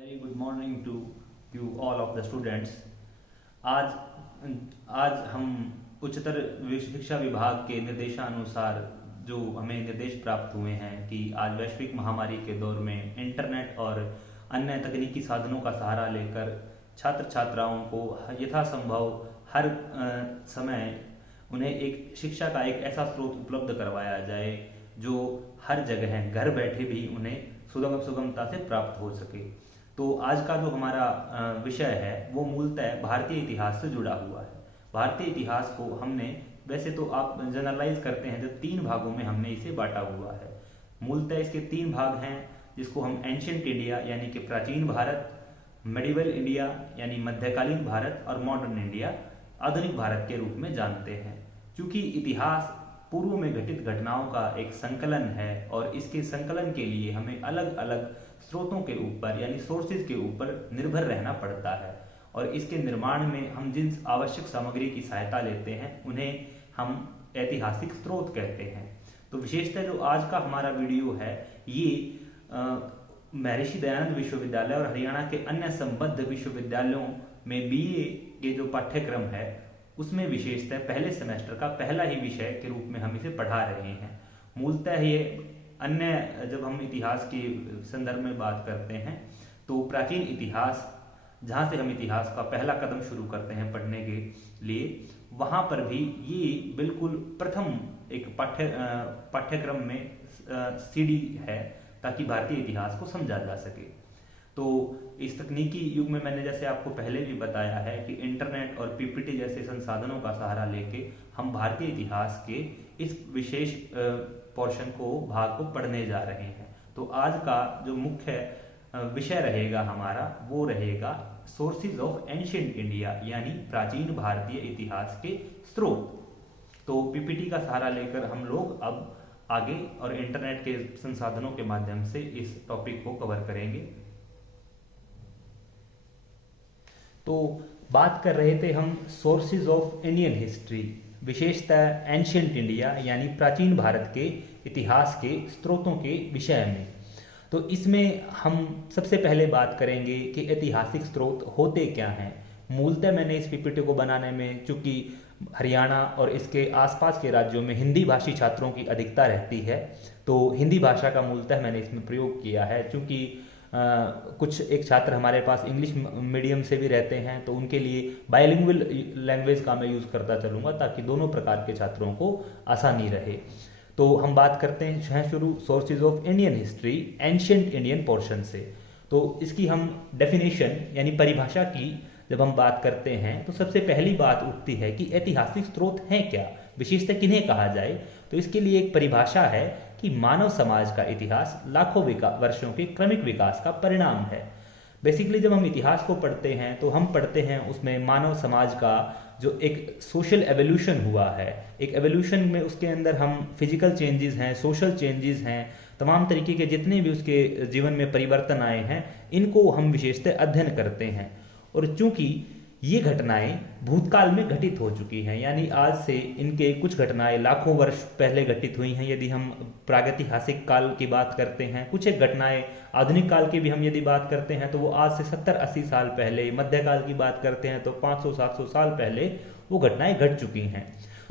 Very good morning to you all of the students. आज आज हम उच्चतर शिक्षा विभाग के निर्देशानुसार जो हमें निर्देश प्राप्त हुए हैं कि आज वैश्विक महामारी के दौर में इंटरनेट और अन्य तकनीकी साधनों का सहारा लेकर छात्र छात्राओं को यथासंभव हर समय उन्हें एक शिक्षा का एक ऐसा स्रोत उपलब्ध करवाया जाए जो हर जगह घर बैठे भी उन्हें सुगमता से प्राप्त हो सके। तो आज का जो हमारा विषय है वो मूलतः भारतीय इतिहास से जुड़ा हुआ है। भारतीय इतिहास को हमने वैसे तो आप जनरलाइज करते हैं, जो 3 भागों में हमने इसे बांटा हुआ है। मूलतः इसके 3 भाग हैं, जिसको हम एंशिएंट इंडिया यानी कि प्राचीन भारत, मेडिवल इंडिया यानी मध्यकालीन भारत और मॉडर्न इंडिया आधुनिक भारत के रूप में जानते हैं। क्योंकि इतिहास पूर्व में घटित घटनाओं का एक संकलन है और इसके संकलन के लिए हमें अलग अलग स्रोतों के ऊपर यानी सोर्सेज के ऊपर निर्भर रहना पड़ता है और इसके निर्माण में हम जिन आवश्यक सामग्री की सहायता लेते हैं उन्हें हम ऐतिहासिक स्रोत कहते हैं। तो विशेषतः जो आज का हमारा वीडियो है ये महर्षि दयानंद विश्वविद्यालय और हरियाणा के अन्य संबद्ध विश्वविद्यालयों में बीए के जो पाठ्यक्रम है उसमें विशेषतः पहले सेमेस्टर का पहला ही विषय के रूप में हम इसे पढ़ा रहे हैं। मूलतः ये अन्य जब हम इतिहास के संदर्भ में बात करते हैं तो प्राचीन इतिहास जहाँ से हम इतिहास का पहला कदम शुरू करते हैं पढ़ने के लिए, वहाँ पर भी ये बिल्कुल प्रथम एक पाठ्यक्रम में सीढ़ी है ताकि भारतीय इतिहास को समझा जा सके। तो इस तकनीकी युग में मैंने जैसे आपको पहले भी बताया है कि इंटरनेट और पीपीटी जैसे संसाधनों का सहारा लेके हम भारतीय इतिहास के इस विशेष पोर्शन को भाग को पढ़ने जा रहे हैं। तो आज का जो मुख्य विषय रहेगा हमारा वो रहेगा सोर्सेज ऑफ एंशिएंट इंडिया यानी प्राचीन भारतीय इतिहास के स्रोत। तो पीपीटी का सहारा लेकर हम लोग अब आगे और इंटरनेट के संसाधनों के माध्यम से इस टॉपिक को कवर करेंगे। तो बात कर रहे थे हम सोर्सेज ऑफ इंडियन हिस्ट्री, विशेषतः एंशिएंट इंडिया यानी प्राचीन भारत के इतिहास के स्रोतों के विषय में। तो इसमें हम सबसे पहले बात करेंगे कि ऐतिहासिक स्रोत होते क्या हैं। मूलतः मैंने इस पीपीटी को बनाने में, चूंकि हरियाणा और इसके आसपास के राज्यों में हिंदी भाषी छात्रों की अधिकता रहती है, तो हिंदी भाषा का मूलतः मैंने इसमें प्रयोग किया है। चूंकि कुछ एक छात्र हमारे पास इंग्लिश मीडियम से भी रहते हैं तो उनके लिए बाइलिंगुअल लैंग्वेज का मैं यूज़ करता चलूँगा ताकि दोनों प्रकार के छात्रों को आसानी रहे। तो हम बात करते हैं शुरू sources of Indian history ancient Indian portion से। तो इसकी हम डेफिनेशन यानी परिभाषा की जब हम बात करते हैं तो सबसे पहली बात उठती है कि ऐतिहासिक स्रोत हैं क्या, विशेषतः किन्हें कहा जाए। तो इसके लिए एक परिभाषा है कि मानव समाज का इतिहास लाखों वर्षों के क्रमिक विकास का परिणाम है। बेसिकली जब हम इतिहास को पढ़ते हैं तो हम पढ़ते हैं उसमें मानव समाज का जो एक सोशल एवोल्यूशन हुआ है, एक एवोल्यूशन में उसके अंदर हम फिजिकल चेंजेस हैं, सोशल चेंजेस हैं, तमाम तरीके के जितने भी उसके जीवन में परिवर्तन आए हैं इनको हम विशेषतः अध्ययन करते हैं। और चूंकि ये घटनाएं भूतकाल में घटित हो चुकी हैं, यानी आज से इनके कुछ घटनाएं लाखों वर्ष पहले घटित हुई हैं यदि हम प्रागैतिहासिक काल की बात करते हैं, कुछ एक घटनाएं आधुनिक काल की भी हम यदि बात करते हैं तो वो आज से 70-80 साल पहले, मध्यकाल की बात करते हैं तो 500-700 साल पहले वो घटनाएं घट चुकी हैं।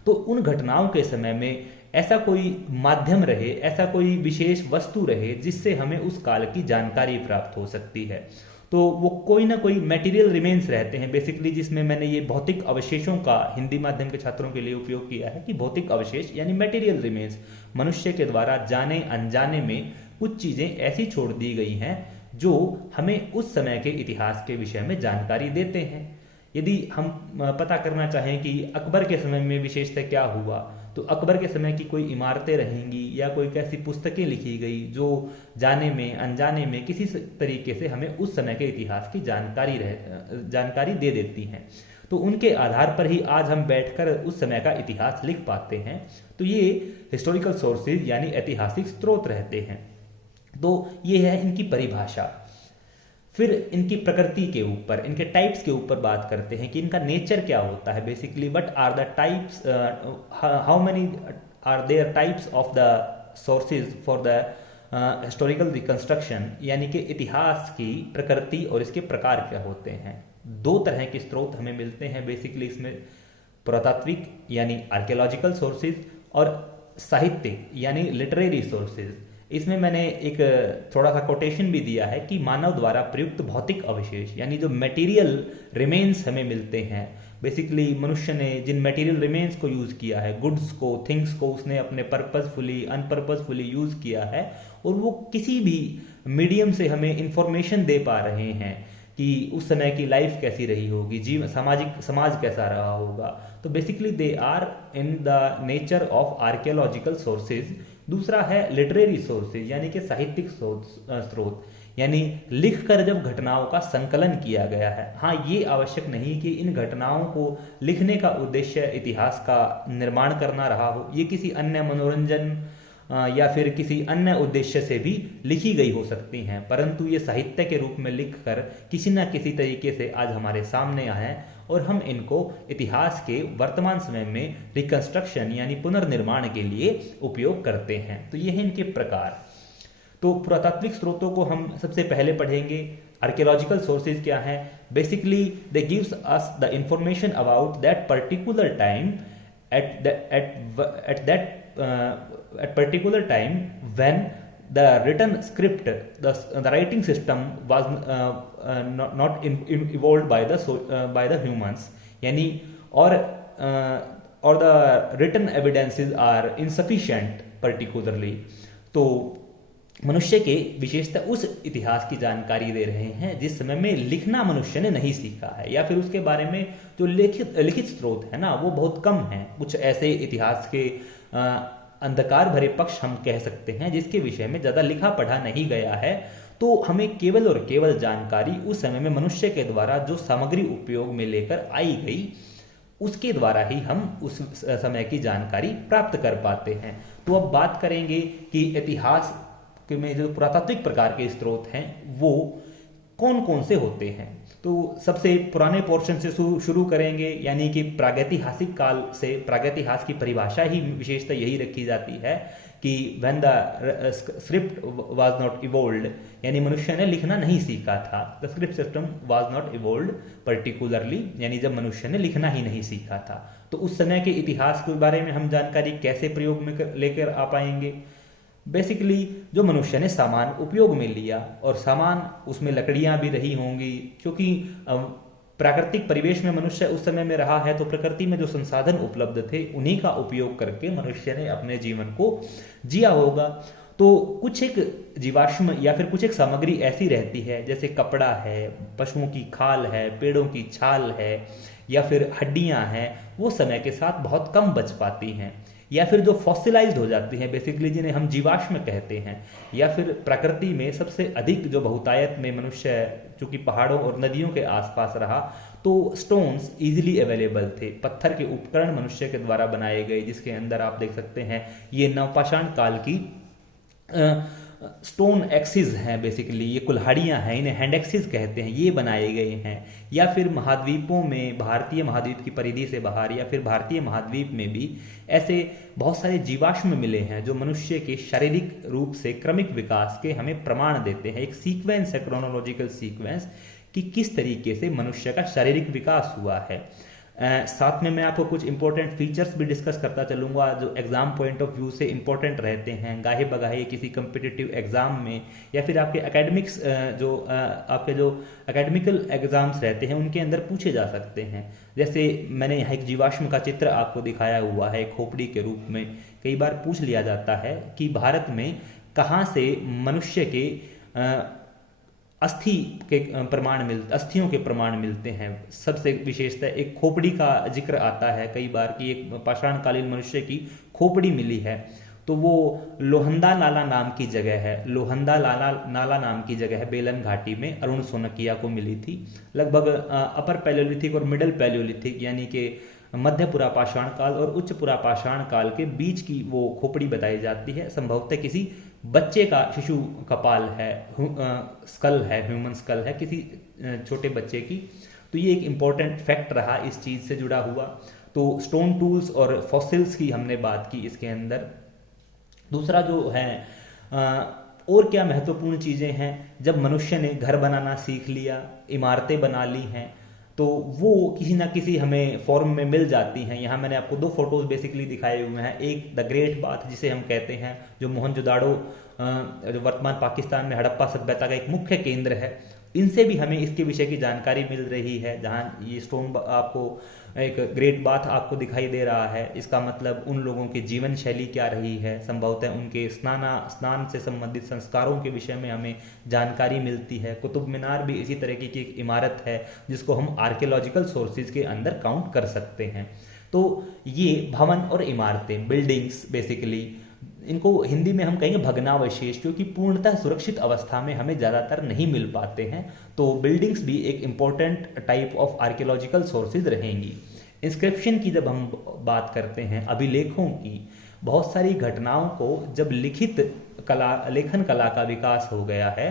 तो उन घटनाओं के समय में ऐसा कोई माध्यम रहे, ऐसा कोई विशेष वस्तु रहे जिससे हमें उस काल की जानकारी प्राप्त हो सकती है। तो वो कोई ना कोई मटेरियल रिमेन्स रहते हैं बेसिकली, जिसमें मैंने ये भौतिक अवशेषों का हिंदी माध्यम के छात्रों के लिए उपयोग किया है कि भौतिक अवशेष यानी मटेरियल रिमेन्स, मनुष्य के द्वारा जाने अनजाने में कुछ चीजें ऐसी छोड़ दी गई हैं जो हमें उस समय के इतिहास के विषय में जानकारी देते हैं। यदि हम पता करना चाहें कि अकबर के समय में विशेषतः क्या हुआ, तो अकबर के समय की कोई इमारतें रहेंगी या कोई कैसी पुस्तकें लिखी गई जो जाने में अनजाने में किसी तरीके से हमें उस समय के इतिहास की जानकारी दे देती हैं। तो उनके आधार पर ही आज हम बैठकर उस समय का इतिहास लिख पाते हैं। तो ये हिस्टोरिकल सोर्सेज यानी ऐतिहासिक स्रोत रहते हैं। तो ये है इनकी परिभाषा। फिर इनकी प्रकृति के ऊपर, इनके टाइप्स के ऊपर बात करते हैं कि इनका नेचर क्या होता है। Basically what are the types, how many are there types of the sources for the historical reconstruction यानी कि इतिहास की प्रकृति और इसके प्रकार क्या होते हैं। दो तरह के स्रोत हमें मिलते हैं बेसिकली इसमें, पुरातात्विक यानी आर्कियोलॉजिकल सोर्सेज और साहित्यिक यानी लिटरेरी सोर्सेज। इसमें मैंने एक थोड़ा सा कोटेशन भी दिया है कि मानव द्वारा प्रयुक्त भौतिक अवशेष यानी जो मटेरियल रिमेन्स हमें मिलते हैं, बेसिकली मनुष्य ने जिन मटेरियल रिमेन्स को यूज़ किया है, गुड्स को, थिंग्स को उसने अपने पर्पसफुली अनपर्पसफुली यूज़ किया है और वो किसी भी मीडियम से हमें इंफॉर्मेशन दे पा रहे हैं कि उस समय की लाइफ कैसी रही होगी, समाज कैसा रहा होगा। तो basically they are in the nature of archaeological sources. दूसरा है लिटरेरी सोर्सेज यानी कि साहित्यिक स्रोत, यानी लिखकर जब घटनाओं का संकलन किया गया है। हाँ, ये आवश्यक नहीं कि इन घटनाओं को लिखने का उद्देश्य इतिहास का निर्माण करना रहा हो, ये किसी अन्य मनोरंजन या फिर किसी अन्य उद्देश्य से भी लिखी गई हो सकती हैं, परंतु ये साहित्य के रूप में लिखकर किसी न किसी तरीके से आज हमारे सामने आए हैं और हम इनको इतिहास के वर्तमान समय में रिकंस्ट्रक्शन यानी पुनर्निर्माण के लिए उपयोग करते हैं। तो ये है इनके प्रकार। तो पुरातात्विक स्रोतों को हम सबसे पहले पढ़ेंगे। आर्कियोलॉजिकल सोर्सेज क्या है? Basically they gives us the information about that particular time at particular time when the written script, the writing system was not evolved by the humans, यानी or the written evidences are insufficient particularly। तो मनुष्य के विशेषतः उस इतिहास की जानकारी दे रहे हैं जिस समय में लिखना मनुष्य ने नहीं सीखा है, या फिर उसके बारे में जो लिखित स्रोत है ना वो बहुत कम है। कुछ ऐसे इतिहास के अंधकार भरे पक्ष हम कह सकते हैं जिसके विषय में ज़्यादा लिखा पढ़ा नहीं गया है। तो हमें केवल और केवल जानकारी उस समय में मनुष्य के द्वारा जो सामग्री उपयोग में लेकर आई गई उसके द्वारा ही हम उस समय की जानकारी प्राप्त कर पाते हैं। तो अब बात करेंगे कि इतिहास में जो पुरातात्विक प्रकार के स्रोत हैं वो कौन कौन से होते हैं। तो सबसे पुराने पोर्शन से शुरू करेंगे, यानी कि प्रागैतिहासिक काल से। प्रागैतिहास की परिभाषा ही विशेषता यही रखी जाती है कि when the script was not evolved, यानी मनुष्य ने लिखना नहीं सीखा था। The script system was not evolved particularly, यानी जब मनुष्य ने लिखना ही नहीं सीखा था। तो उस समय के इतिहास के बारे में हम जानकारी कैसे प्रयोग में लेकर आ पाएंगे? बेसिकली जो मनुष्य ने सामान उपयोग में लिया, और सामान उसमें लकड़ियां भी रही होंगी, क्योंकि प्राकृतिक परिवेश में मनुष्य उस समय में रहा है, तो प्रकृति में जो संसाधन उपलब्ध थे उन्हीं का उपयोग करके मनुष्य ने अपने जीवन को जिया होगा। तो कुछ एक जीवाश्म या फिर कुछ एक सामग्री ऐसी रहती है, जैसे कपड़ा है, पशुओं की खाल है, पेड़ों की छाल है, या फिर हड्डियां हैं, वो समय के साथ बहुत कम बच पाती हैं, या फिर जो फॉसिलाइज्ड हो जाती हैं बेसिकली, जिन्हें हम जीवाश्म कहते हैं। या फिर प्रकृति में सबसे अधिक जो बहुतायत में मनुष्य चूंकि पहाड़ों और नदियों के आसपास रहा, तो स्टोन्स इजीली अवेलेबल थे। पत्थर के उपकरण मनुष्य के द्वारा बनाए गए, जिसके अंदर आप देख सकते हैं ये नवपाषाण काल की स्टोन एक्सिस हैं, बेसिकली ये कुल्हाड़ियाँ हैं, इन्हें हैंड एक्सिस कहते हैं, ये बनाए गए हैं। या फिर महाद्वीपों में, भारतीय महाद्वीप की परिधि से बाहर या फिर भारतीय महाद्वीप में भी ऐसे बहुत सारे जीवाश्म मिले हैं जो मनुष्य के शारीरिक रूप से क्रमिक विकास के हमें प्रमाण देते हैं। एक सीक्वेंस है, क्रोनोलॉजिकल सीक्वेंस, कि किस तरीके से मनुष्य का शारीरिक विकास हुआ है। साथ में मैं आपको कुछ इंपॉर्टेंट फीचर्स भी डिस्कस करता चलूंगा जो एग्जाम पॉइंट ऑफ व्यू से इंपॉर्टेंट रहते हैं। गाहे बगाहे किसी कम्पिटिटिव एग्जाम में या फिर आपके एकेडमिक्स आपके जो एकेडमिकल एग्जाम्स रहते हैं उनके अंदर पूछे जा सकते हैं। जैसे मैंने यहाँ एक जीवाश्म का चित्र आपको दिखाया हुआ है खोपड़ी के रूप में। कई बार पूछ लिया जाता है कि भारत में कहाँ से मनुष्य के अस्थियों के प्रमाण मिलते हैं। सबसे विशेषता एक खोपड़ी का जिक्र आता है कई बार कि एक पाषाणकालीन मनुष्य की खोपड़ी मिली है, तो वो लोहंदा नाला नाम की जगह है। लोहंदा नाला नाम की जगह है बेलन घाटी में, अरुण सोनकिया को मिली थी। लगभग अपर पैलियोलिथिक और मिडल पैलियोलिथिक यानी कि मध्य पुरापाषाण काल और उच्च पुरापाषाण काल के बीच की वो खोपड़ी बताई जाती है। संभवतः किसी बच्चे का, शिशु कपाल है, स्कल है, ह्यूमन स्कल है किसी छोटे बच्चे की। तो ये एक इंपॉर्टेंट फैक्ट रहा इस चीज से जुड़ा हुआ। तो स्टोन टूल्स और फॉसिल्स की हमने बात की इसके अंदर। दूसरा जो है और क्या महत्वपूर्ण चीज़ें हैं, जब मनुष्य ने घर बनाना सीख लिया, इमारतें बना ली हैं, तो वो किसी ना किसी हमें फॉर्म में मिल जाती हैं। यहाँ मैंने आपको दो फोटोज बेसिकली दिखाए हुए हैं। एक द ग्रेट बाथ जिसे हम कहते हैं, जो मोहनजोदाड़ो जो वर्तमान पाकिस्तान में हड़प्पा सभ्यता का एक मुख्य केंद्र है, इनसे भी हमें इसके विषय की जानकारी मिल रही है। जहाँ ये स्टोन आपको एक ग्रेट बाथ आपको दिखाई दे रहा है, इसका मतलब उन लोगों की जीवन शैली क्या रही है, संभवतः उनके स्नान से संबंधित संस्कारों के विषय में हमें जानकारी मिलती है। कुतुब मीनार भी इसी तरीके की एक इमारत है जिसको हम आर्कियोलॉजिकल सोर्सेज के अंदर काउंट कर सकते हैं। तो ये भवन और इमारतें, बिल्डिंग्स बेसिकली, इनको हिंदी में हम कहेंगे भग्नावशेष, क्योंकि पूर्णतः सुरक्षित अवस्था में हमें ज़्यादातर नहीं मिल पाते हैं। तो बिल्डिंग्स भी एक important type of archaeological sources रहेंगी। इंस्क्रिप्शन की जब हम बात करते हैं, अभिलेखों की, बहुत सारी घटनाओं को जब लेखन कला का विकास हो गया है,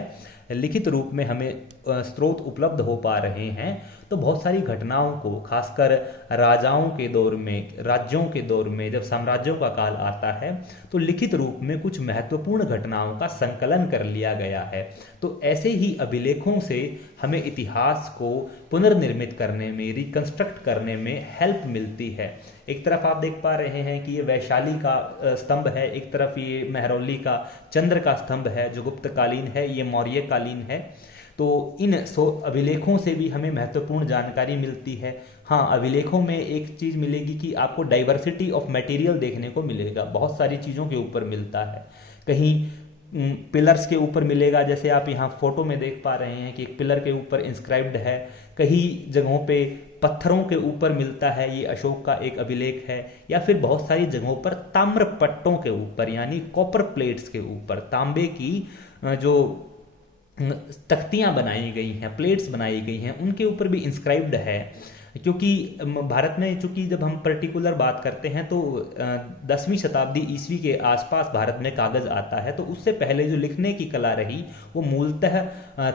लिखित रूप में हमें स्रोत उपलब्ध हो पा रहे हैं, तो बहुत सारी घटनाओं को, खासकर राजाओं के दौर में, राज्यों के दौर में, जब साम्राज्यों का काल आता है, तो लिखित रूप में कुछ महत्वपूर्ण घटनाओं का संकलन कर लिया गया है। तो ऐसे ही अभिलेखों से हमें इतिहास को पुनर्निर्मित करने में, रिकंस्ट्रक्ट करने में हेल्प मिलती है। एक तरफ आप देख पा रहे हैं कि ये वैशाली का स्तंभ है, एक तरफ ये मेहरौली का चंद्र का स्तंभ है जो गुप्तकालीन है, ये मौर्य कालीन है। तो इन अभिलेखों से भी हमें महत्वपूर्ण जानकारी मिलती है। हाँ, अभिलेखों में एक चीज़ मिलेगी कि आपको डाइवर्सिटी ऑफ मटेरियल देखने को मिलेगा, बहुत सारी चीज़ों के ऊपर मिलता है। कहीं पिलर्स के ऊपर मिलेगा, जैसे आप यहाँ फोटो में देख पा रहे हैं कि एक पिलर के ऊपर इंस्क्राइब्ड है। कहीं जगहों पे पत्थरों के ऊपर मिलता है, ये अशोक का एक अभिलेख है। या फिर बहुत सारी जगहों पर ताम्र पट्टों के ऊपर, यानी कॉपर प्लेट्स के ऊपर, तांबे की जो तख्तियां बनाई गई हैं, प्लेट्स बनाई गई हैं, उनके ऊपर भी इंस्क्राइब्ड है। क्योंकि भारत में, चूंकि जब हम पर्टिकुलर बात करते हैं तो 10वीं शताब्दी ईस्वी के आसपास भारत में कागज आता है, तो उससे पहले जो लिखने की कला रही वो मूलतः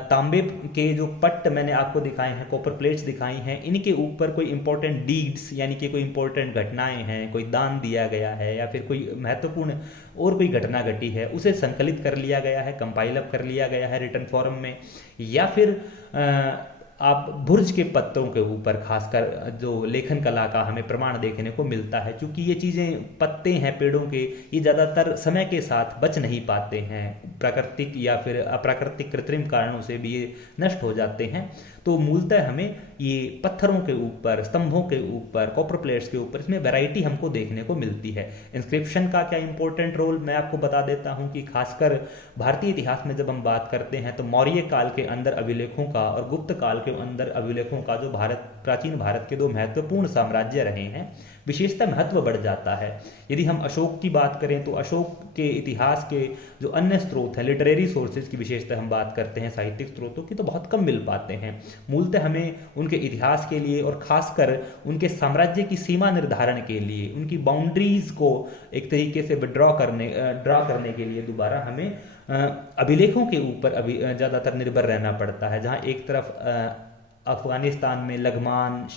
तांबे के जो पट्ट मैंने आपको दिखाए हैं, कॉपर प्लेट्स दिखाई हैं, इनके ऊपर कोई इंपॉर्टेंट डीड्स, यानी कि कोई इंपॉर्टेंट घटनाएं हैं, कोई दान दिया गया है या फिर कोई महत्वपूर्ण और कोई घटना घटी है, उसे संकलित कर लिया गया है, कंपाइल अप कर लिया गया है रिटन फॉर्म में। या फिर आप भुर्ज के पत्तों के ऊपर, खासकर जो लेखन कला का हमें प्रमाण देखने को मिलता है, क्योंकि ये चीज़ें, पत्ते हैं पेड़ों के, ये ज़्यादातर समय के साथ बच नहीं पाते हैं, प्राकृतिक या फिर अप्राकृतिक कृत्रिम कारणों से भी ये नष्ट हो जाते हैं। तो मूलतः हमें ये पत्थरों के ऊपर, स्तंभों के ऊपर, कॉपर प्लेट्स के ऊपर, इसमें वैरायटी हमको देखने को मिलती है। इंस्क्रिप्शन का क्या इंपॉर्टेंट रोल मैं आपको बता देता हूँ कि खासकर भारतीय इतिहास में जब हम बात करते हैं तो मौर्य काल के अंदर अभिलेखों का और गुप्त काल के अंदर अभिलेखों का, जो प्राचीन भारत के दो महत्वपूर्ण साम्राज्य रहे हैं, विशेषता महत्व बढ़ जाता है। यदि हम अशोक की बात करें तो अशोक के इतिहास के जो अन्य स्रोत हैं, लिटरेरी सोर्सेज की विशेषता हम बात करते हैं, साहित्यिक स्रोतों की, तो बहुत कम मिल पाते हैं। मूलतः हमें उनके इतिहास के लिए और खासकर उनके साम्राज्य की सीमा निर्धारण के लिए, उनकी बाउंड्रीज को एक तरीके से ड्रा करने के लिए दोबारा हमें अभिलेखों के ऊपर ज़्यादातर निर्भर रहना पड़ता है। जहाँ एक तरफ अफगानिस्तान में लगमान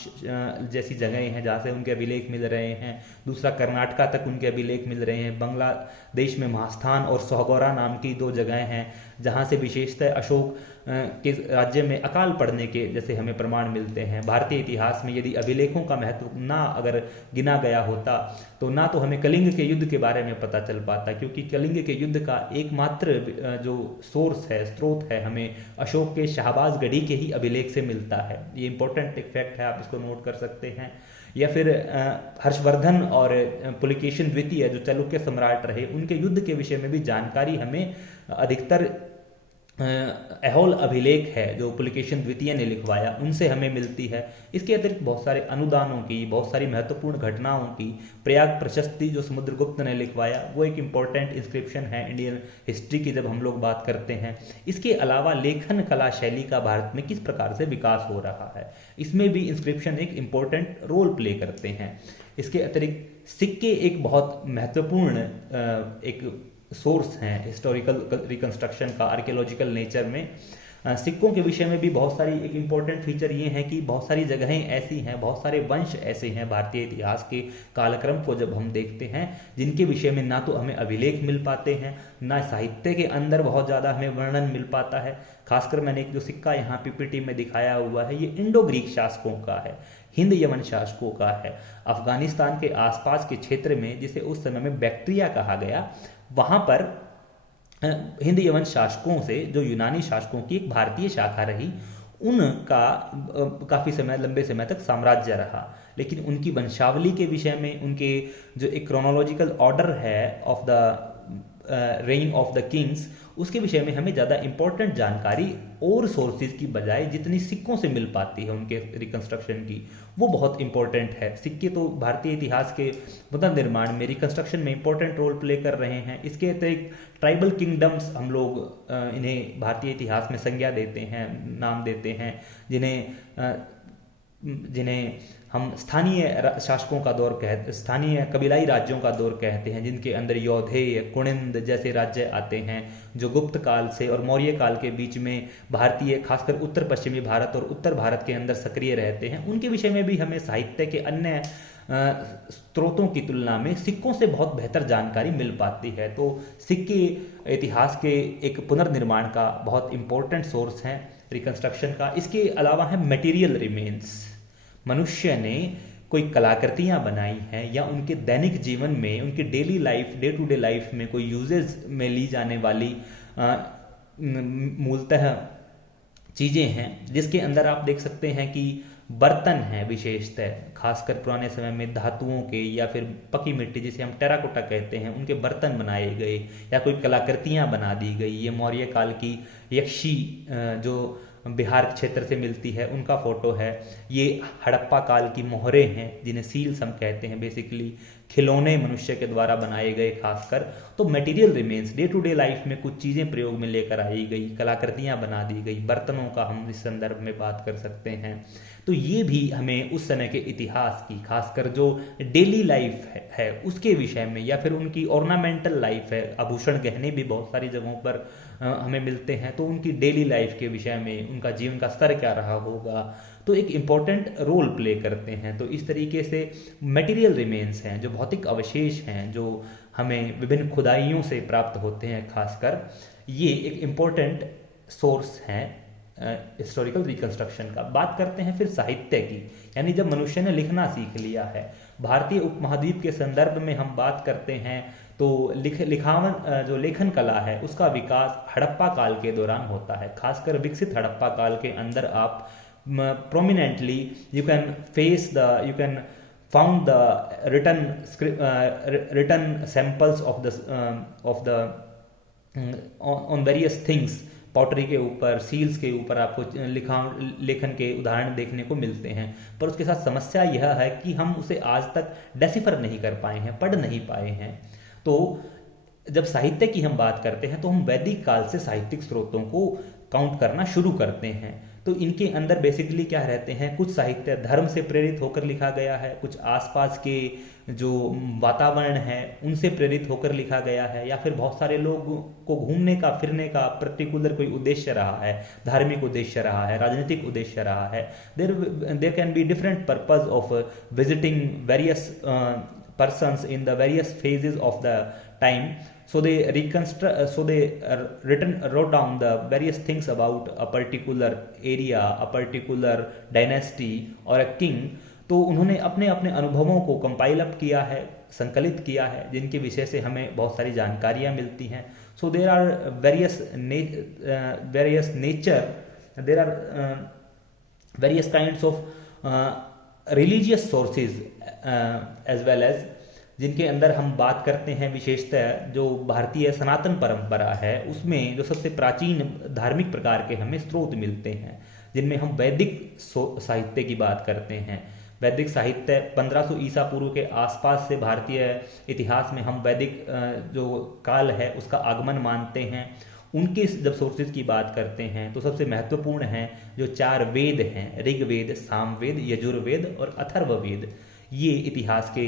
जैसी जगहें हैं जहाँ से उनके अभिलेख मिल रहे हैं, दूसरा कर्नाटका तक उनके अभिलेख मिल रहे हैं, बांग्लादेश में महास्थान और सोहगोरा नाम की दो जगहें हैं जहाँ से विशेषतः अशोक के राज्य में अकाल पड़ने के जैसे हमें प्रमाण मिलते हैं। भारतीय इतिहास में यदि अभिलेखों का महत्व ना अगर गिना गया होता तो ना तो हमें कलिंग के युद्ध के बारे में पता चल पाता, क्योंकि कलिंग के युद्ध का एकमात्र जो सोर्स है, स्रोत है, हमें अशोक के शाहबाजगढ़ी के ही अभिलेख से मिलता है। ये इंपॉर्टेंट एक फैक्ट है, आप इसको नोट कर सकते हैं। या फिर हर्षवर्धन और पुलिकेशिन द्वितीय जो चालुक्य सम्राट रहे, उनके युद्ध के विषय में भी जानकारी हमें अधिकतर ऐहोल अभिलेख है जो पुलिकेशिन द्वितीय ने लिखवाया, उनसे हमें मिलती है। इसके अतिरिक्त बहुत सारे अनुदानों की, बहुत सारी महत्वपूर्ण घटनाओं की, प्रयाग प्रशस्ति जो समुद्रगुप्त ने लिखवाया, वो एक इम्पॉर्टेंट इंस्क्रिप्शन है इंडियन हिस्ट्री की जब हम लोग बात करते हैं। इसके अलावा लेखन कला शैली का भारत में किस प्रकार से विकास हो रहा है, इसमें भी इंस्क्रिप्शन एक इम्पॉर्टेंट रोल प्ले करते हैं। इसके अतिरिक्त सिक्के एक बहुत महत्वपूर्ण एक सोर्स हैं हिस्टोरिकल रिकंस्ट्रक्शन का, आर्कियोलॉजिकल नेचर में। सिक्कों के विषय में भी बहुत सारी एक इम्पोर्टेंट फीचर ये है कि बहुत सारी जगहें ऐसी हैं, बहुत सारे वंश ऐसे हैं भारतीय इतिहास के कालक्रम को जब हम देखते हैं जिनके विषय में ना तो हमें अभिलेख मिल पाते हैं, ना साहित्य के अंदर बहुत ज़्यादा हमें वर्णन मिल पाता है। खासकर मैंने एक जो सिक्का यहाँ पीपीटी में दिखाया हुआ है, ये इंडो ग्रीक शासकों का है, हिंद यमन शासकों का है। अफगानिस्तान के आसपास के क्षेत्र में, जिसे उस समय में बैक्ट्रिया कहा गया, वहाँ पर हिंद यमन शासकों से जो यूनानी शासकों की एक भारतीय शाखा रही, उनका काफ़ी समय, लंबे समय तक साम्राज्य रहा। लेकिन उनकी वंशावली के विषय में, उनके जो एक क्रोनोलॉजिकल ऑर्डर है of the rain of the Kings, उसके विषय में हमें ज़्यादा इंपॉर्टेंट जानकारी और सोर्सेज की बजाय जितनी सिक्कों से मिल पाती है उनके रिकंस्ट्रक्शन की, वो बहुत इंपॉर्टेंट है। सिक्के तो भारतीय इतिहास के पुनर्निर्माण में, रिकंस्ट्रक्शन में इंपॉर्टेंट रोल प्ले कर रहे हैं। इसके अतिरिक्त ट्राइबल किंगडम्स हम लोग इन्हें भारतीय इतिहास में संज्ञा देते हैं, नाम देते हैं, जिन्हें हम स्थानीय शासकों का दौर कहते, स्थानीय कबीलाई राज्यों का दौर कहते हैं, जिनके अंदर यौधेय, कुणिंद जैसे राज्य आते हैं, जो गुप्त काल से और मौर्य काल के बीच में भारतीय, खासकर उत्तर पश्चिमी भारत और उत्तर भारत के अंदर सक्रिय रहते हैं। उनके विषय में भी हमें साहित्य के अन्य स्रोतों की तुलना में सिक्कों से बहुत बेहतर जानकारी मिल पाती है। तो सिक्के इतिहास के एक पुनर्निर्माण का बहुत इंपॉर्टेंट सोर्स हैं रिकंस्ट्रक्शन का। इसके अलावा है मटेरियल रिमेन्स। मनुष्य ने कोई कलाकृतियाँ बनाई हैं या उनके दैनिक जीवन में, उनके daily life, day to day life में कोई यूजेज में ली जाने वाली मूलतः चीज़ें हैं, जिसके अंदर आप देख सकते हैं कि बर्तन हैं विशेषतः, खासकर पुराने समय में धातुओं के या फिर पकी मिट्टी जिसे हम टेराकोटा कहते हैं, उनके बर्तन बनाए गए या कोई कलाकृतियाँ बना दी गई। ये मौर्य काल की यक्षी जो बिहार क्षेत्र से मिलती है, उनका फोटो है। ये हड़प्पा काल की मोहरे हैं, जिन्हें सील्स हम कहते हैं, बेसिकली खिलौने मनुष्य के द्वारा बनाए गए खासकर। तो material remains, day to day life में कुछ चीज़ें प्रयोग में लेकर आई गई, कलाकृतियाँ बना दी गई, बर्तनों का हम इस संदर्भ में बात कर सकते हैं। तो ये भी हमें उस समय के इतिहास की, खासकर जो डेली लाइफ है उसके विषय में, या फिर उनकी ऑर्नामेंटल लाइफ है, आभूषण गहने भी बहुत सारी जगहों पर हमें मिलते हैं, तो उनकी डेली लाइफ के विषय में, उनका जीवन का स्तर क्या रहा होगा, तो एक इम्पॉर्टेंट रोल प्ले करते हैं। तो इस तरीके से मटेरियल रिमेन्स हैं, जो भौतिक अवशेष हैं, जो हमें विभिन्न खुदाइयों से प्राप्त होते हैं, खासकर ये एक इम्पॉर्टेंट सोर्स हैं हिस्टोरिकल रिकंस्ट्रक्शन का। बात करते हैं फिर साहित्य की, यानी जब मनुष्य ने लिखना सीख लिया है। भारतीय उपमहाद्वीप के संदर्भ में हम बात करते हैं तो लिखावन जो लेखन कला है उसका विकास हड़प्पा काल के दौरान होता है। खासकर विकसित हड़प्पा काल के अंदर आप prominently you can found the written samples of the on various things, pottery के ऊपर, सील्स के ऊपर आपको लेखन के उदाहरण देखने को मिलते हैं। पर उसके साथ समस्या यह है कि हम उसे आज तक डेसिफर नहीं कर पाए हैं, पढ़ नहीं पाए हैं। तो जब साहित्य की हम बात करते हैं तो हम वैदिक काल से साहित्यिक स्रोतों को काउंट करना शुरू करते हैं। तो इनके अंदर बेसिकली क्या रहते हैं, कुछ साहित्य धर्म से प्रेरित होकर लिखा गया है, कुछ आसपास के जो वातावरण है उनसे प्रेरित होकर लिखा गया है, या फिर बहुत सारे लोगों को घूमने का, फिरने का पर्टिकुलर कोई उद्देश्य रहा है, धार्मिक उद्देश्य रहा है, राजनीतिक उद्देश्य रहा है। There can be different purpose of visiting various persons in the various phases of the time, so they wrote down the various things about a particular area, a particular dynasty or a king। तो उन्होंने अपने अपने अनुभवों को compile up किया है, संकलित किया है, जिनके विषय से हमें बहुत सारी जानकारियाँ मिलती हैं। So there are various kinds of religious sources as well as, जिनके अंदर हम बात करते हैं विशेषतः जो भारतीय सनातन परंपरा है उसमें जो सबसे प्राचीन धार्मिक प्रकार के हमें स्रोत मिलते हैं, जिनमें हम वैदिक साहित्य की बात करते हैं। वैदिक साहित्य 1500 ईसा पूर्व के आसपास से भारतीय इतिहास में हम वैदिक जो काल है उसका आगमन मानते हैं। उनके जब सोर्सेज की बात करते हैं तो सबसे महत्वपूर्ण हैं जो 4 वेद हैं, ऋग्वेद, सामवेद, यजुर्वेद और अथर्ववेद। ये इतिहास के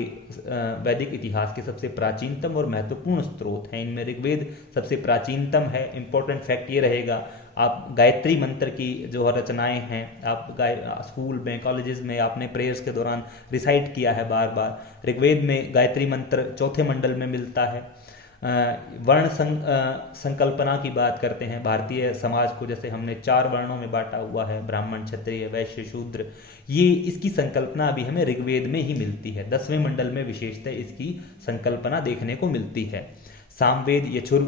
वैदिक इतिहास के सबसे प्राचीनतम और महत्वपूर्ण स्रोत हैं। इनमें ऋग्वेद सबसे प्राचीनतम है। इंपॉर्टेंट फैक्ट ये रहेगा, आप गायत्री मंत्र की जो रचनाएं हैं, आप स्कूल में कॉलेजेस में आपने प्रेयर्स के दौरान रिसाइट किया है बार बार। ऋग्वेद में गायत्री मंत्र चौथे मंडल में मिलता है। वर्ण संकल्पना की बात करते हैं भारतीय समाज को, जैसे हमने 4 वर्णों में बांटा हुआ है, ब्राह्मण, क्षत्रिय, वैश्य, शूद्र, ये इसकी संकल्पना भी हमें ऋग्वेद में ही मिलती है। 10वें मंडल में विशेषतः इसकी संकल्पना देखने को मिलती है। सामवेद,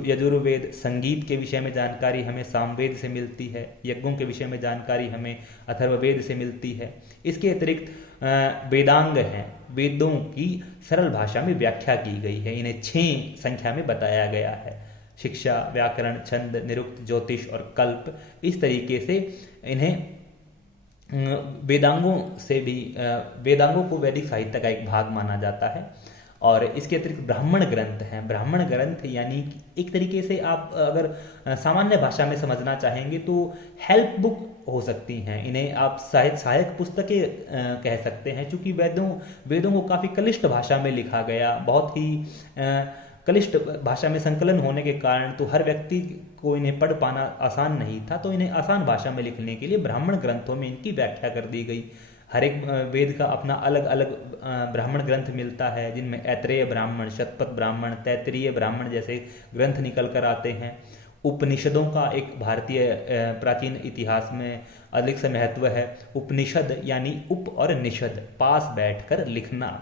यजुर्वेद, संगीत के विषय में जानकारी हमें सामवेद से मिलती है। यज्ञों के विषय में जानकारी हमें अथर्ववेद से मिलती है। इसके अतिरिक्त वेदांग हैं, वेदों की सरल भाषा में व्याख्या की गई है। इन्हें 6 संख्या में बताया गया है। शिक्षा, व्याकरण, छंद, निरुक्त, ज्योतिष और कल्प, इस तरीके से इन्हें वेदांगों को वैदिक साहित्य का एक भाग माना जाता है। और इसके अतिरिक्त ब्राह्मण ग्रंथ हैं। ब्राह्मण ग्रंथ यानी एक तरीके से आप अगर सामान्य भाषा में समझना चाहेंगे तो हेल्प बुक हो सकती हैं। इन्हें आप सहायक पुस्तकें कह सकते हैं, क्योंकि वेदों को काफ़ी क्लिष्ट भाषा में लिखा गया, बहुत ही क्लिष्ट भाषा में संकलन होने के कारण तो हर व्यक्ति को इन्हें पढ़ पाना आसान नहीं था, तो इन्हें आसान भाषा में लिखने के लिए ब्राह्मण ग्रंथों में इनकी व्याख्या कर दी गई। हर एक वेद का अपना अलग अलग ब्राह्मण ग्रंथ मिलता है, जिनमें ऐत्रेय ब्राह्मण, शतपथ ब्राह्मण, तैत्तिरीय ब्राह्मण जैसे ग्रंथ निकल कर आते हैं। उपनिषदों का एक भारतीय प्राचीन इतिहास में अधिक से महत्व है। उपनिषद यानी उप और निषद, पास बैठकर लिखना।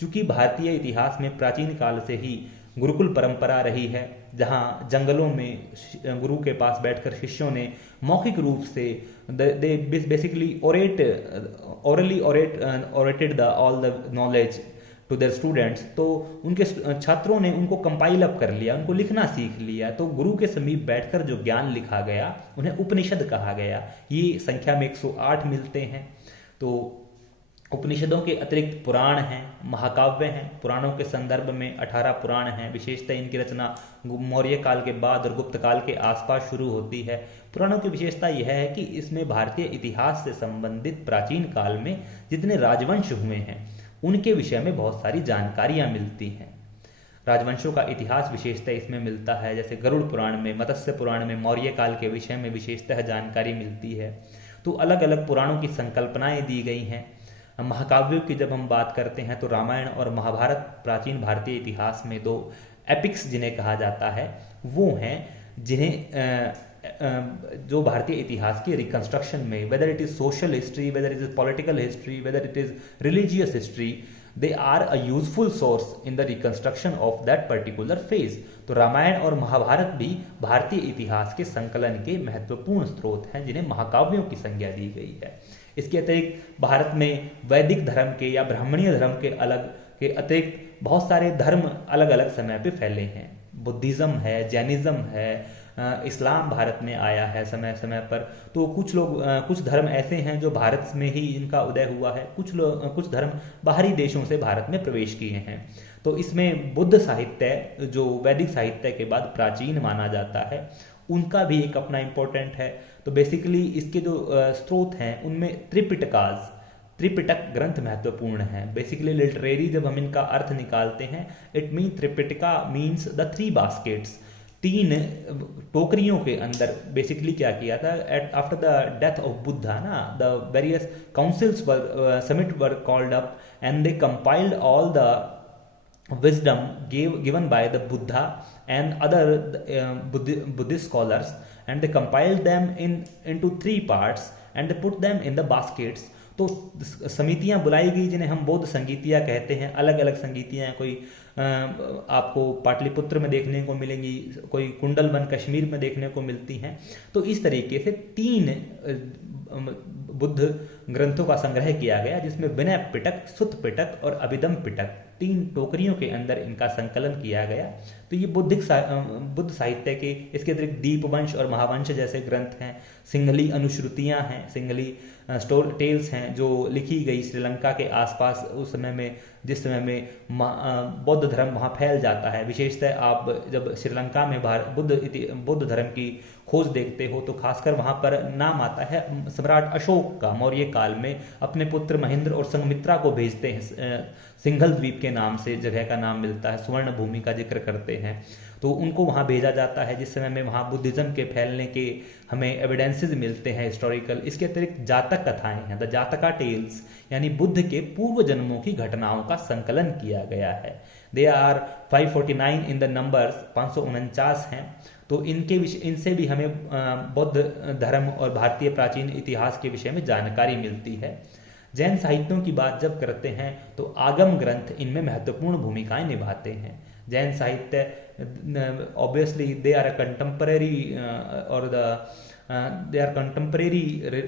चूंकि भारतीय इतिहास में प्राचीन काल से ही गुरुकुल परंपरा रही है, जहाँ जंगलों में गुरु के पास बैठकर शिष्यों ने मौखिक रूप से they basically orated all the knowledge to their students, तो उनके छात्रों ने उनको कंपाइल अप कर लिया, उनको लिखना सीख लिया। तो गुरु के समीप बैठकर जो ज्ञान लिखा गया उन्हें उपनिषद कहा गया। ये संख्या में 108 मिलते हैं। तो उपनिषदों के अतिरिक्त पुराण हैं, महाकाव्य हैं। पुराणों के संदर्भ में 18 पुराण हैं। विशेषतः इनकी रचना मौर्य काल के बाद और गुप्त काल के आसपास शुरू होती है। पुराणों की विशेषता यह है कि इसमें भारतीय इतिहास से संबंधित प्राचीन काल में जितने राजवंश हुए हैं उनके विषय में बहुत सारी जानकारियां मिलती हैं। राजवंशों का इतिहास विशेषतः इसमें मिलता है, जैसे गरुड़ पुराण में, मत्स्य पुराण में मौर्य काल के विषय में विशेषतः जानकारी मिलती है। तो अलग अलग पुराणों की संकल्पनाएं दी गई हैं। महाकाव्यों की जब हम बात करते हैं तो रामायण और महाभारत प्राचीन भारतीय इतिहास में 2 एपिक्स जिन्हें कहा जाता है, वो हैं जिन्हें जो भारतीय इतिहास की रिकंस्ट्रक्शन में, whether it is social history, whether it is political history, whether it is religious history, they are a useful source in the reconstruction of that particular phase. तो रामायण और महाभारत भी भारतीय इतिहास के संकलन के महत्वपूर्ण स्रोत हैं, जिन्हें महाकाव्यों की संज्ञा दी गई है। इसके अतिरिक्त भारत में वैदिक धर्म के या ब्राह्मणीय धर्म के अतिरिक्त बहुत सारे धर्म अलग अलग समय पे फैले हैं। बुद्धिज्म है, जैनिज्म है, इस्लाम भारत में आया है समय समय पर। तो कुछ धर्म ऐसे हैं जो भारत में ही इनका उदय हुआ है, कुछ धर्म बाहरी देशों से भारत में प्रवेश किए हैं। तो इसमें बुद्ध साहित्य जो वैदिक साहित्य के बाद प्राचीन माना जाता है, उनका भी एक अपना इम्पोर्टेंट है। तो बेसिकली इसके जो स्रोत हैं उनमें त्रिपिटक ग्रंथ महत्वपूर्ण है। बेसिकली लिटरेरी जब हम इनका अर्थ निकालते हैं, it mean Tripitaka means the 3 baskets, 3 टोकरियों के अंदर बेसिकली क्या किया था, after the death of Buddha ना, the various councils summit were called up and they compiled all the wisdom given by the Buddha and other Buddhist scholars, and they compiled them into 3 parts and they put them in the baskets. तो समितियां बुलाई गई जिन्हें हम बौद्ध संगीतियां कहते हैं। अलग अलग संगीतियां कोई आपको पाटलिपुत्र में देखने को मिलेंगी, कोई कुंडलवन कश्मीर में देखने को मिलती हैं। तो इस तरीके से 3 बुद्ध ग्रंथों का संग्रह किया गया, जिसमें विनय पिटक, सुत पिटक और अभिधम पिटक 3 टोकरियों के अंदर इनका संकलन किया गया। तो ये बुद्ध साहित्य के, इसके अतिरिक्त दीपवंश और महावंश जैसे ग्रंथ हैं। सिंहली अनुश्रुतियां हैं, सिंहली स्टोरी टेल्स हैं जो लिखी गई श्रीलंका के आसपास उस समय में, जिस समय में बौद्ध धर्म वहाँ फैल जाता है। विशेषतः आप जब श्रीलंका में बुद्ध धर्म की खोज देखते हो तो खासकर वहाँ पर नाम आता है सम्राट अशोक का। मौर्य काल में अपने पुत्र महेंद्र और संघमित्रा को भेजते हैं, सिंघल द्वीप के नाम से जगह का नाम मिलता है, स्वर्ण भूमि का जिक्र करते हैं, तो उनको वहाँ भेजा जाता है जिस समय में वहाँ बुद्धिज़्म के फैलने के हमें एविडेंसेस मिलते हैं हिस्टोरिकल। इसके अतिरिक्त जातक कथाएं हैं, द जातका टेल्स, यानी बुद्ध के पूर्व जन्मों की घटनाओं का संकलन किया गया है। They are 549 in the numbers, 549 हैं। तो इनसे भी हमें बौद्ध धर्म और भारतीय प्राचीन इतिहास के विषय में जानकारी मिलती है। जैन साहित्यों की बात जब करते हैं तो आगम ग्रंथ इनमें महत्वपूर्ण भूमिकाएं निभाते हैं। जैन साहित्य obviously they are a contemporary और they are contemporary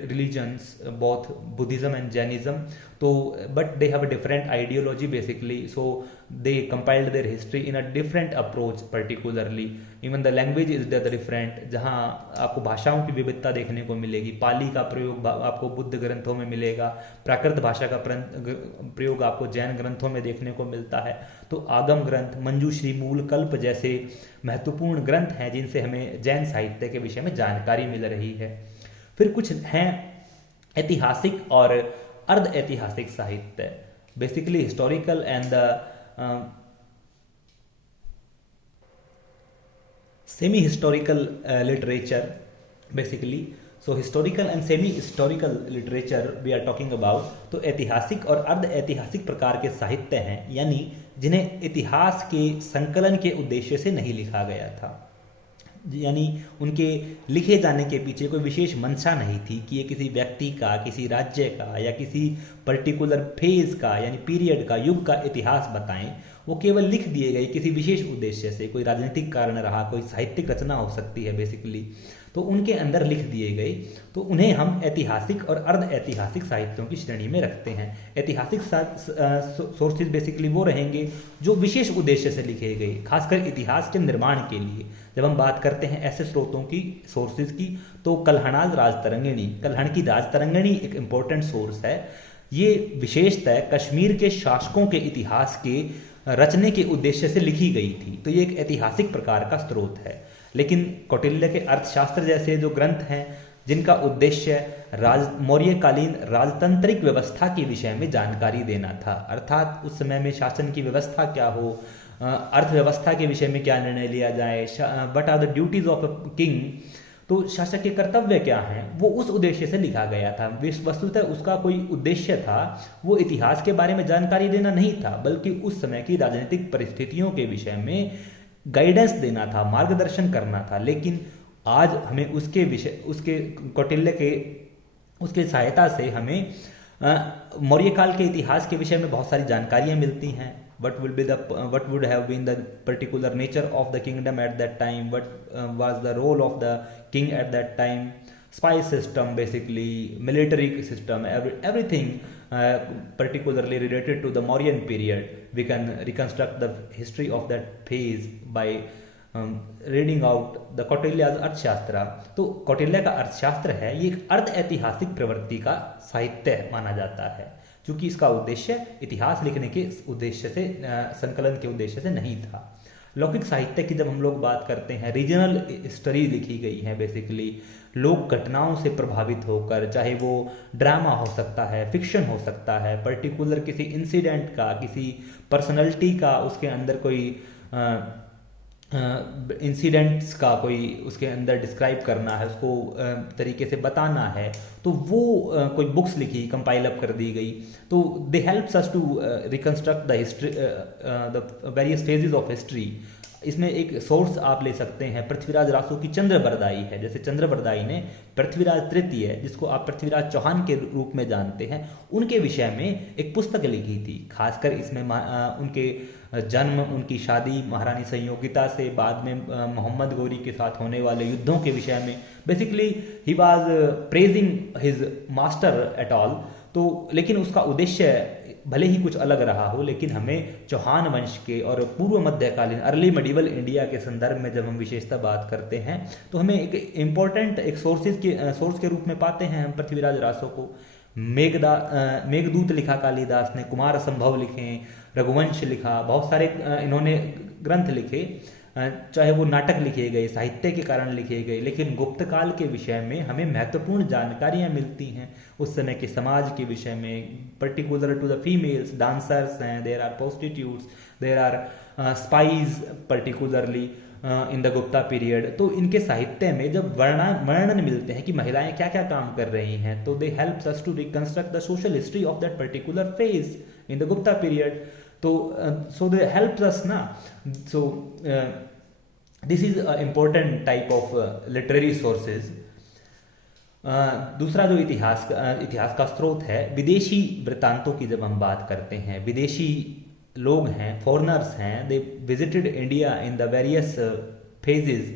religions, both Buddhism and Jainism, तो but they have a different ideology basically, so they compiled their history in a different approach particularly, even the language is different, जहाँ आपको भाषाओं की विविधता देखने को मिलेगी। पाली का प्रयोग आपको बुद्ध ग्रंथों में मिलेगा, प्राकृत भाषा का प्रयोग आपको जैन ग्रंथों में देखने को मिलता है। तो आगम ग्रंथ, मंजूश्री, मूल, कल्प जैसे महत्वपूर्ण ग्रंथ हैं जिनसे हमें जैन साहित्य के विषय में जानकारी मिल रही है। फिर कुछ हैं ऐतिहासिक और अर्ध ऐतिहासिक साहित्य, basically historical and the semi-historical literature basically. So historical and semi-historical literature we are talking about. तो ऐतिहासिक और अर्ध ऐतिहासिक प्रकार के साहित्य हैं, यानी जिन्हें इतिहास के संकलन के उद्देश्य से नहीं लिखा गया था, यानी उनके लिखे जाने के पीछे कोई विशेष मंशा नहीं थी कि ये किसी व्यक्ति का, किसी राज्य का या किसी पर्टिकुलर फेज का यानी पीरियड का, युग का इतिहास बताएं। वो केवल लिख दिए गए किसी विशेष उद्देश्य से, कोई राजनीतिक कारण रहा, कोई साहित्यिक रचना हो सकती है बेसिकली, तो उनके अंदर लिख दिए गए, तो उन्हें हम ऐतिहासिक और अर्ध ऐतिहासिक साहित्यों की श्रेणी में रखते हैं। ऐतिहासिक सोर्सेज बेसिकली वो रहेंगे जो विशेष उद्देश्य से लिखे गए, खासकर इतिहास के निर्माण के लिए। जब हम बात करते हैं ऐसे स्रोतों की, सोर्सेज की, तो कल्हणाज राजतरंगिणी, कल्हण की राजतरंगिणी एक इम्पोर्टेंट सोर्स है। ये विशेषतः कश्मीर के शासकों के इतिहास के रचने के उद्देश्य से लिखी गई थी, तो ये एक ऐतिहासिक प्रकार का स्रोत है। लेकिन कौटिल्य के अर्थशास्त्र जैसे जो ग्रंथ हैं जिनका उद्देश्य मौर्यकालीन राजतंत्रिक व्यवस्था के विषय में जानकारी देना था, अर्थात उस समय में शासन की व्यवस्था क्या हो, अर्थव्यवस्था के विषय में क्या निर्णय लिया जाए, what are the duties of a king, तो शासक के कर्तव्य क्या हैं, वो उस उद्देश्य से लिखा गया था। वस्तुतः उसका कोई उद्देश्य था वो इतिहास के बारे में जानकारी देना नहीं था, बल्कि उस समय की राजनीतिक परिस्थितियों के विषय में गाइडेंस देना था, मार्गदर्शन करना था। लेकिन आज हमें उसके कौटिल्य के उसके सहायता से हमें मौर्यकाल के इतिहास के विषय में बहुत सारी जानकारियाँ मिलती हैं। what would have been the particular nature of the kingdom at that time, what was the role of the king at that time, spy system, basically military system, everything particularly related to the Mauryan period. We can reconstruct the history of that phase by reading out the Kautilya's Arthashastra. तो कौटिल्य का अर्थशास्त्र है, ये एक अर्ध ऐतिहासिक प्रवृत्ति का साहित्य माना जाता है, क्योंकि इसका उद्देश्य इतिहास लिखने के उद्देश्य से, संकलन के उद्देश्य से नहीं था। लौकिक साहित्य की जब हम लोग बात करते हैं, रीजनल हिस्ट्री लिखी गई है बेसिकली, लोक घटनाओं से प्रभावित होकर, चाहे वो ड्रामा हो सकता है, फिक्शन हो सकता है, पर्टिकुलर किसी इंसिडेंट का, किसी पर्सनैलिटी का, उसके अंदर कोई इंसिडेंट्स का कोई उसके अंदर डिस्क्राइब करना है, उसको तरीके से बताना है, तो वो कोई बुक्स लिखी, कंपाइल अप कर दी गई, तो they helps us to reconstruct the history, the various phases of history. इसमें एक सोर्स आप ले सकते हैं, पृथ्वीराज रासो की चंद्रबरदाई है। जैसे चंद्रबरदाई ने पृथ्वीराज तृतीय, जिसको आप पृथ्वीराज चौहान के रूप में जानते हैं, उनके विषय में एक पुस्तक लिखी थी। खासकर इसमें उनके जन्म, उनकी शादी, महारानी संयोगिता से, बाद में मोहम्मद गौरी के साथ होने वाले युद्धों के विषय में, basically he was praising his master at all. तो लेकिन उसका उद्देश्य भले ही कुछ अलग रहा हो, लेकिन हमें चौहान वंश के और पूर्व मध्यकालीन अर्ली मेडिवल इंडिया के संदर्भ में जब हम विशेषता बात करते हैं, तो हमें एक इम्पोर्टेंट एक सोर्स के रूप में पाते हैं हम पृथ्वीराज रासो को। मेघदूत लिखा कालिदास ने, कुमार संभव लिखे, रघुवंश लिखा, बहुत सारे इन्होंने ग्रंथ लिखे। चाहे वो नाटक लिखे गए, साहित्य के कारण लिखे गए, लेकिन गुप्त काल के विषय में हमें महत्वपूर्ण जानकारियां मिलती हैं उस समय के समाज के विषय में। Particular to the females, dancers हैं, there are prostitutes, there are spies particularly in the Gupta period. तो इनके साहित्य में जब वर्णन मिलते हैं कि महिलाएं क्या क्या काम कर रही हैं, तो they helps us to reconstruct the social history of that particular phase in the Gupta period. तो सो दे हेल्प्स अस ना। So this is important type of literary sources. दूसरा जो इतिहास का स्रोत है, विदेशी वृत्तांतों की जब हम बात करते हैं, विदेशी लोग हैं, फॉरेनर्स हैं, they visited India in the various phases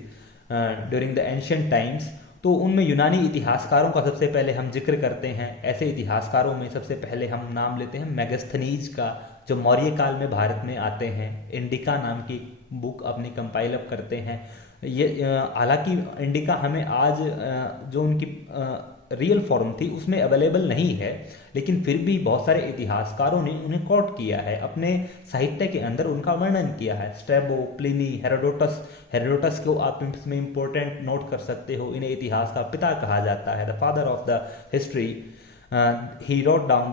during the ancient times. तो उनमें यूनानी इतिहासकारों का सबसे पहले हम जिक्र करते हैं। ऐसे इतिहासकारों में सबसे पहले हम नाम लेते हैं मेगास्थनीज का, जो मौर्य काल में भारत में आते हैं। इंडिका नाम की बुक अपनी कंपाइल अप करते हैं। ये हालांकि इंडिका हमें आज जो उनकी रियल फॉर्म थी उसमें अवेलेबल नहीं है, लेकिन फिर भी बहुत सारे इतिहासकारों ने उन्हें कोट किया है, अपने साहित्य के अंदर उनका वर्णन किया है। स्ट्रैबो, प्लिनी, हेरोडोटस को आप इसमें इंपॉर्टेंट नोट कर सकते हो। इन्हें इतिहास का पिता कहा जाता है, the father of the history. He wrote down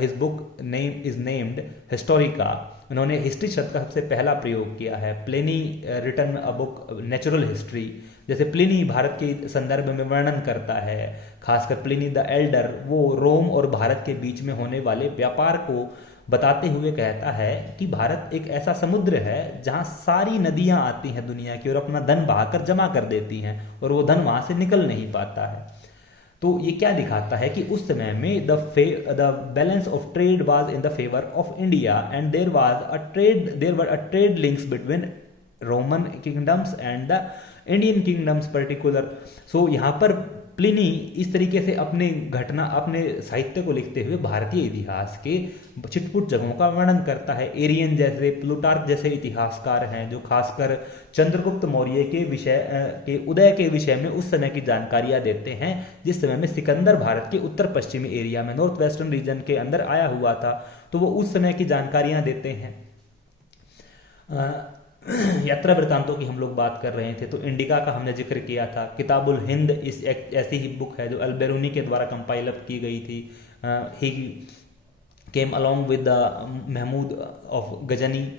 his book name is named Historica. उन्होंने हिस्ट्री शब्द का सबसे पहला प्रयोग किया है। Pliny written a book natural history. जैसे प्लिनी भारत के संदर्भ में वर्णन करता है, खासकर प्लिनी द एल्डर, वो रोम और भारत के बीच में होने वाले व्यापार को बताते हुए कहता है कि भारत एक ऐसा समुद्र है जहां सारी नदियां आती हैं दुनिया की और अपना धन बहाकर जमा कर देती हैं, और वो धन वहां से निकल नहीं पाता है। तो ये क्या दिखाता है कि उस समय में the balance of trade was in the favour of India, and there were a trade links between Roman kingdoms and the Indian kingdoms particular. So यहाँ पर प्लिनी इस तरीके से अपने साहित्य को लिखते हुए भारतीय इतिहास के छिटपुट जगहों का वर्णन करता है। एरियन जैसे, प्लूटार्क जैसे इतिहासकार हैं जो खासकर चंद्रगुप्त मौर्य के उदय के विषय में उस समय की जानकारियां देते हैं, जिस समय में सिकंदर भारत के उत्तर पश्चिमी एरिया में, नॉर्थ वेस्टर्न रीजन के अंदर आया हुआ था। तो वो उस समय की जानकारियां देते हैं। यात्रा वृत्तांतों की हम लोग बात कर रहे थे, तो इंडिका का हमने जिक्र किया था। किताबुल हिंद इस एक ऐसी ही बुक है जो अल-बेरूनी के द्वारा कंपाइल अप की गई थी। He came along with the Mahmud of Ghazni.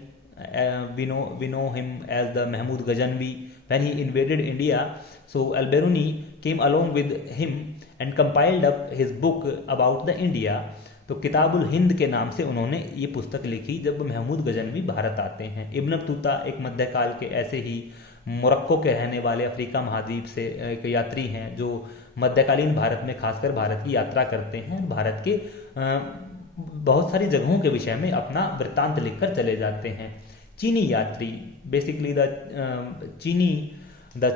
we know him as the Mahmud Ghazanvi when he invaded India. So Al-Biruni came along with him and compiled up his book about the India. तो किताबुल हिंद के नाम से उन्होंने ये पुस्तक लिखी जब महमूद गजनवी भारत आते हैं। इब्न बतूता एक मध्यकाल के ऐसे ही मोरक्को के रहने वाले अफ्रीका महाद्वीप से एक यात्री हैं जो मध्यकालीन भारत में खासकर भारत की यात्रा करते हैं। भारत के बहुत सारी जगहों के विषय में अपना वृत्तांत लिखकर चले जाते हैं। चीनी यात्री, basically the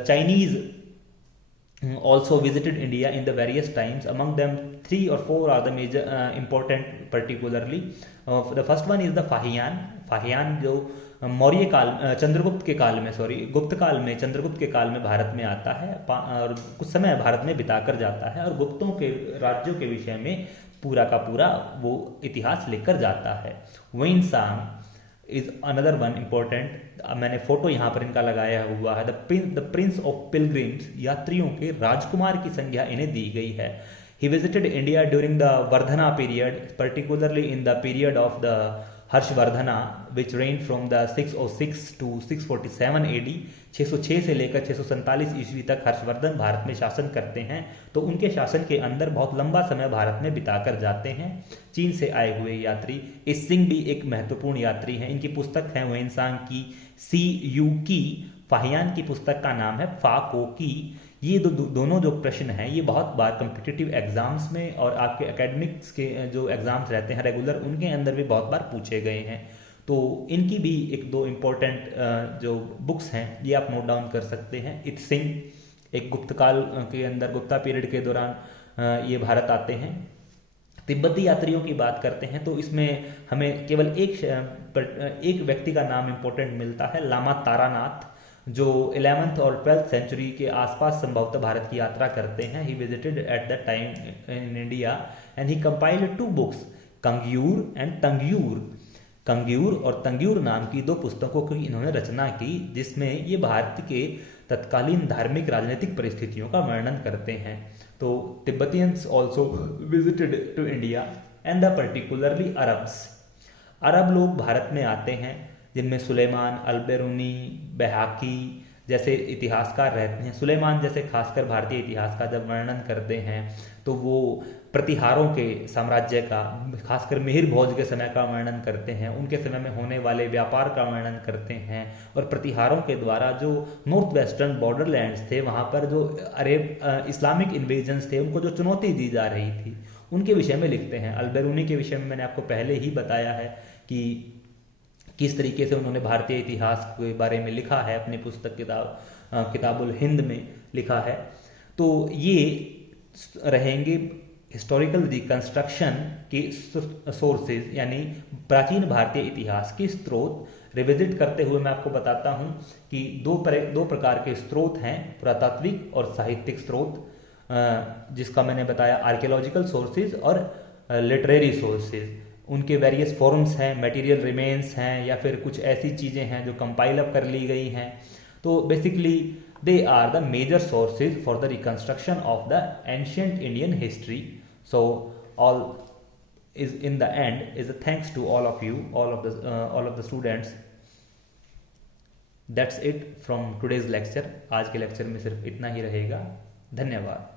Chinese also visited India in the various times. Among them 3 or 4 are the major important particularly. The first one is the Fahien जो मौर्य काल चंद्रगुप्त के काल में गुप्त काल में चंद्रगुप्त के काल में भारत में आता है और कुछ समय भारत में बिताकर जाता है और गुप्तों के राज्यों के विषय में पूरा का पूरा वो इतिहास लिखकर जाता है। वेइनसांग इज अनदर वन इम्पोर्टेंट। मैंने फोटो यहाँ पर इनका लगाया हुआ है। द प्रिंस ऑफ पिलग्रिम्स, यात्रियों के राजकुमार की संज्ञा इन्हें दी गई है। He visited India during the Vardhana period, particularly in the period of the Harshavardhana which reign from the 606 to 647 AD। 606 से लेकर 647 ईस्वी तक हर्षवर्धन भारत में शासन करते हैं। तो उनके शासन के अंदर बहुत लंबा समय भारत में बिताकर जाते हैं चीन से आए हुए यात्री। इस सिंह भी एक महत्वपूर्ण यात्री हैं। इनकी पुस्तक है वेइनसांग की सी यू की। फाहियान की पुस्तक का नाम है फा को की। ये दोनों जो प्रश्न हैं ये बहुत बार कम्पिटिटिव एग्जाम्स में और आपके एकेडमिक्स के जो एग्जाम्स रहते हैं रेगुलर, उनके अंदर भी बहुत बार पूछे गए हैं। तो इनकी भी एक दो इम्पोर्टेंट जो बुक्स हैं ये आप नोट डाउन कर सकते हैं। इत सिंह एक गुप्त काल के अंदर, गुप्ता पीरियड के दौरान ये भारत आते हैं। तिब्बती यात्रियों की बात करते हैं तो इसमें हमें केवल एक व्यक्ति का नाम इम्पोर्टेंट मिलता है, लामा तारानाथ, जो 11th और 12th सेंचुरी के आसपास संभवतः भारत की यात्रा करते हैं। He visited at that time in India and he compiled 2 books, Kangyur and Tengyur. Kangyur और तंग्यूर नाम की दो पुस्तकों की इन्होंने रचना की, जिसमें ये भारत के तत्कालीन धार्मिक राजनीतिक परिस्थितियों का वर्णन करते हैं। तो Tibetans also visited to India and the particularly Arabs. अरब लोग भारत में आते हैं, जिनमें सुलेमान, अल-बिरूनी, बैहाकी जैसे इतिहासकार रहते हैं। सुलेमान जैसे खासकर भारतीय इतिहास का जब वर्णन करते हैं तो वो प्रतिहारों के साम्राज्य का, खासकर मिहिर भोज के समय का वर्णन करते हैं, उनके समय में होने वाले व्यापार का वर्णन करते हैं, और प्रतिहारों के द्वारा जो नॉर्थ वेस्टर्न बॉर्डरलैंड्स थे वहाँ पर जो इस्लामिक इन्वेजन्स थे उनको जो चुनौती दी जा रही थी उनके विषय में लिखते हैं। अल-बिरूनी के विषय में मैंने आपको पहले ही बताया है कि किस तरीके से उन्होंने भारतीय इतिहास के बारे में लिखा है, अपनी पुस्तक किताबुल हिंद में लिखा है। तो ये रहेंगे हिस्टोरिकल रिकंस्ट्रक्शन के सोर्सेज, यानी प्राचीन भारतीय इतिहास के स्रोत रिविजिट करते हुए मैं आपको बताता हूँ कि दो प्रकार के स्रोत हैं, पुरातात्विक और साहित्यिक स्रोत, जिसका मैंने बताया आर्कियोलॉजिकल सोर्सेज और लिटरेरी सोर्सेज। उनके वेरियस फॉर्म्स हैं, मटेरियल रिमेन्स हैं, या फिर कुछ ऐसी चीज़ें हैं जो कंपाइल अप कर ली गई हैं। तो basically they are the major sources for the reconstruction of the ancient Indian history. So all is in the end is a thanks to all of you, all of the students. That's it from today's lecture. आज के lecture में सिर्फ इतना ही रहेगा। धन्यवाद।